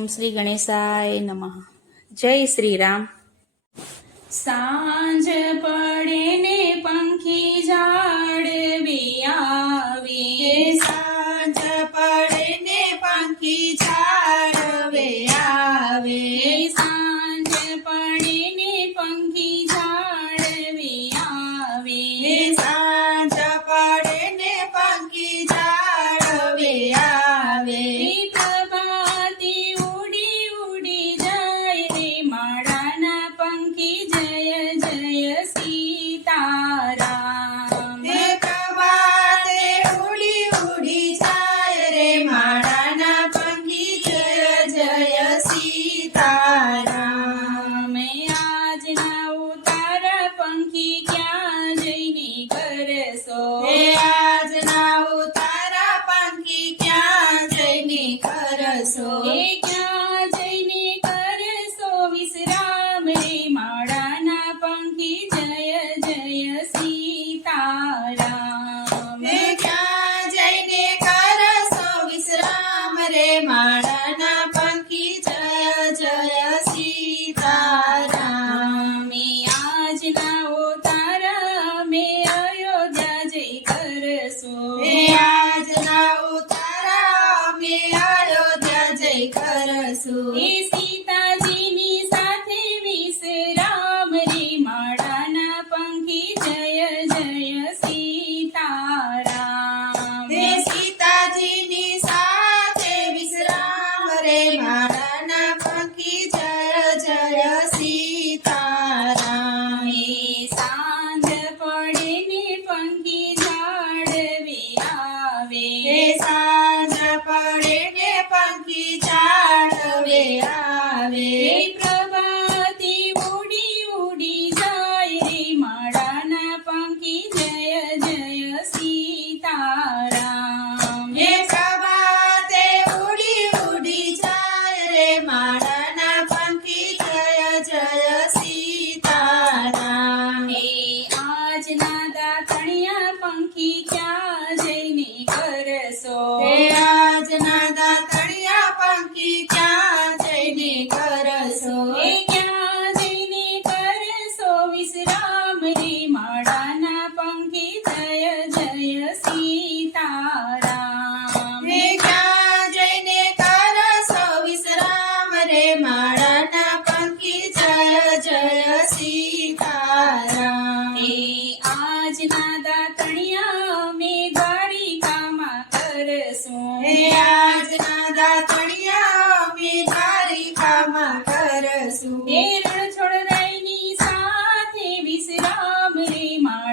ઓમ શ્રી ગણેશાય નમઃ. જય શ્રી રામ. સાંજ પડે ને પંખી ઝાડવે આવે, સાંજ પડે ને પંખી ઝાડવે આવે, સાંજ પડે ને પંખી ઝાડવે આવે, સાંજ પડે ને પંખી ઝાડવે આવે, પ્રભાતે ઉડી ઉડી જાય રે માળાના પંખી, જય જય સીતારામ. પ્રભાતે ઉડી ઉડી જાય રે માળાના પંખી, જય જય સીતારામ. આજના ઉતારા પંખી ક્યાં જઈને કરશો, આજના ઉતારા પંખી ક્યાં જઈને કરશો, ક્યાં જઈને કરશો વિશ્રામ રે માળાના પંખી, જય જય સીતારામ. ક્યાં જઈને કરશો વિશ્રામ રે માળાના પંખી, જય જય સીતારામ. આજના ઉતારા મે અયોધ્યા જઈ કરશો, આજના ઉતારા અમે અયોધ્યા જઈ કરશું, સીતાજીની સાથે વિશ્રામ રે માળાના પંખી, જય જય સીતારામ. સીતાજીની સાથે વિશ્રામ રે માળાના પંખી, જય જય સીતારામ. સાંજ પડે ને પંખી ઝાડવે આવે, સાંજ પડે ને પંખી ઝાડવે આવે, પ્રભાતે ઉડી ઉડી જાય રે માળાના પંખી, જય જય સીતારામ. પ્રભાતે ઉડી ઉડી જાય રે માળાના પંખી, જય જય સીતારામ. આજના દાતણિયા પંખી ક્યાં જઈને કરશો, આજના દાતણિયા પંખી ક્યાં જઈને કરશો, ક્યાં જઈને કરશો વિશ્રામ રે માળાના પંખી, જય જય સીતારામ. ક્યાં જઈને કરશો વિશ્રામ રે માળાના પંખી, જય જય સીતારામ. આજના દાતણિયા અમે દ્વારિકામાં કરશું, આજના દાતણિયા અમે દ્વારિકામાં કરશું, રણછોડ રાયની સાથે વિશ્રામ રે માળાના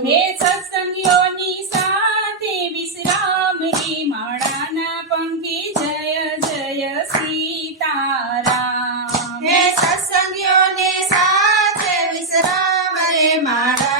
હે સત્સંગીઓની સાથે વિશ્રામ રે માળાના પંખી જય જય સીતારામ હે સત્સંગીઓને સાથે વિશ્રામ રે માળા